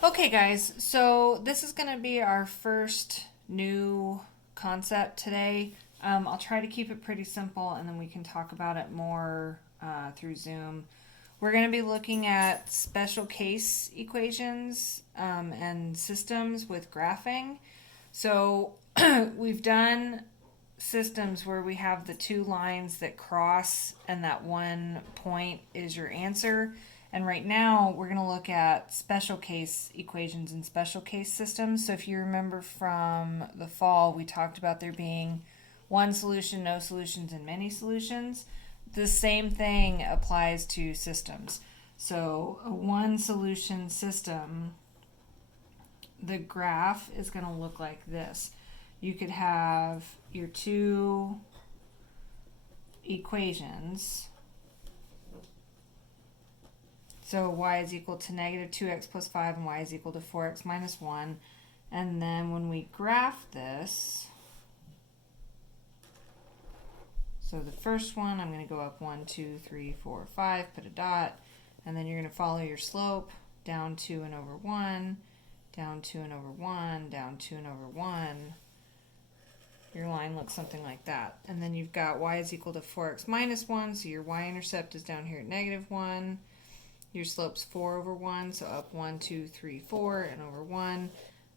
Okay, guys, so this is going to be our first new concept today. I'll try to keep it pretty simple and then we can talk about it more through Zoom. We're going to be looking at special case equations and systems with graphing. So we've done systems where we have the two lines that cross and that one point is your answer. And right now we're going to look at special case equations and special case systems. So if you remember from the fall, we talked about there being one solution, no solutions, and many solutions. The same thing applies to systems. So a one solution system, the graph is going to look like this. You could have your two equations. So y is equal to negative 2x plus 5 and y is equal to 4x minus 1. And then when we graph this, so the first one, I'm going to go up 1, 2, 3, 4, 5, put a dot, and then you're going to follow your slope down 2 and over 1, down 2 and over 1, down 2 and over 1. Your line looks something like that. And then you've got y is equal to 4x minus 1, so your y-intercept is down here at negative 1. Your slope's 4 over 1, so up 1, 2, 3, 4, and over 1.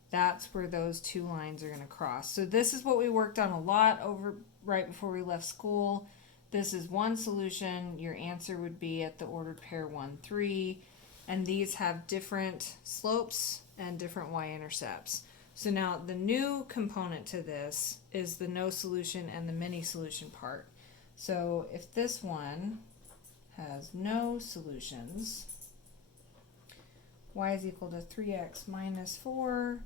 That's where those two lines are going to cross. So this is what we worked on a lot over right before we left school. This is one solution. Your answer would be at the ordered pair 1, 3. And these have different slopes and different y-intercepts. So now the new component to this is the no solution and the many solution part. So if this one has no solutions, y is equal to 3x minus 4,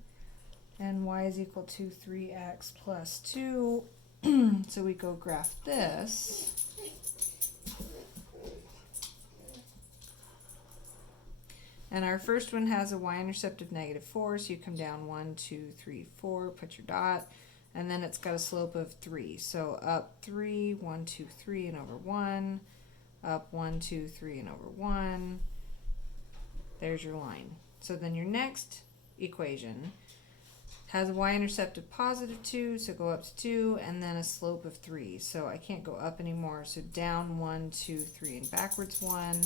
and y is equal to 3x plus 2. So we go graph this. And our first one has a y-intercept of negative 4, so you come down 1, 2, 3, 4, put your dot, and then it's got a slope of 3. So up 3, 1, 2, 3, and over 1, up 1, 2, 3, and over 1. There's your line. So then your next equation has a y-intercept of positive 2, so go up to 2, and then a slope of 3. So I can't go up anymore, so down 1, 2, 3, and backwards 1,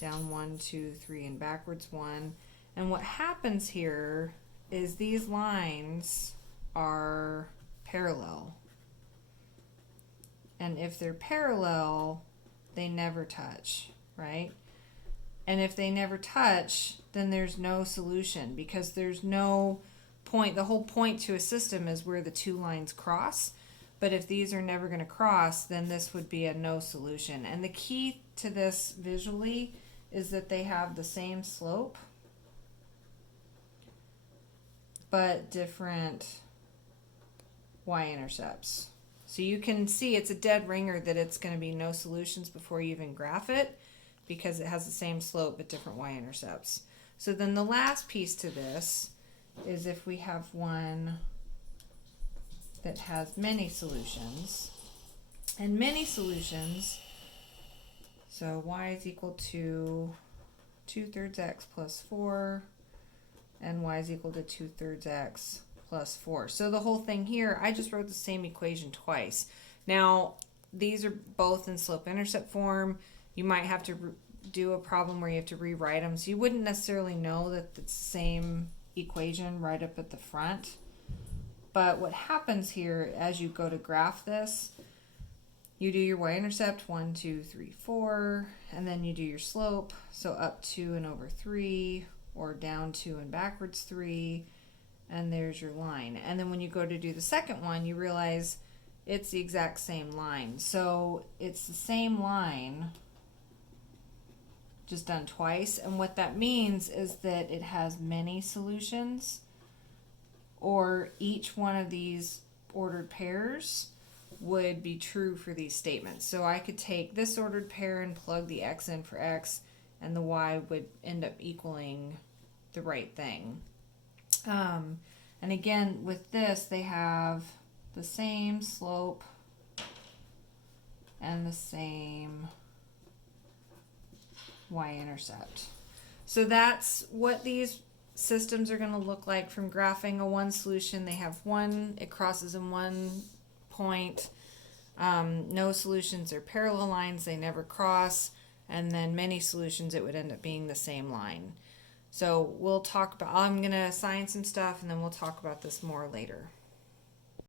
down 1, 2, 3, and backwards 1. And what happens here is these lines are parallel. And if they're parallel, they never touch, right? And if they never touch, then there's no solution because there's no point. The whole point to a system is where the two lines cross. But if these are never going to cross, then this would be a no solution. And the key to this visually is that they have the same slope, but different y-intercepts. So you can see it's a dead ringer that it's going to be no solutions before you even graph it because it has the same slope but different y-intercepts. So then the last piece to this is if we have one that has many solutions. And many solutions, so y is equal to 2/3 x plus 4, and y is equal to 2/3 x plus 4. So the whole thing here, I just wrote the same equation twice. Now, these are both in slope-intercept form. You might have to do a problem where you have to rewrite them. So you wouldn't necessarily know that it's the same equation right up at the front. But what happens here as you go to graph this, you do your y-intercept, 1, 2, 3, 4, and then you do your slope, so up 2 and over 3, or down 2 and backwards 3, and there's your line. And then when you go to do the second one, you realize it's the exact same line. So it's the same line, just done twice, and what that means is that it has many solutions, or each one of these ordered pairs would be true for these statements. So I could take this ordered pair and plug the x in for x, and the y would end up equaling the right thing. And again, with this, they have the same slope and the same y-intercept. So that's what these systems are going to look like from graphing a one solution. They have one, it crosses in one point. No solutions are parallel lines, they never cross. And then many solutions, it would end up being the same line. So we'll talk about, I'm going to assign some stuff and then we'll talk about this more later.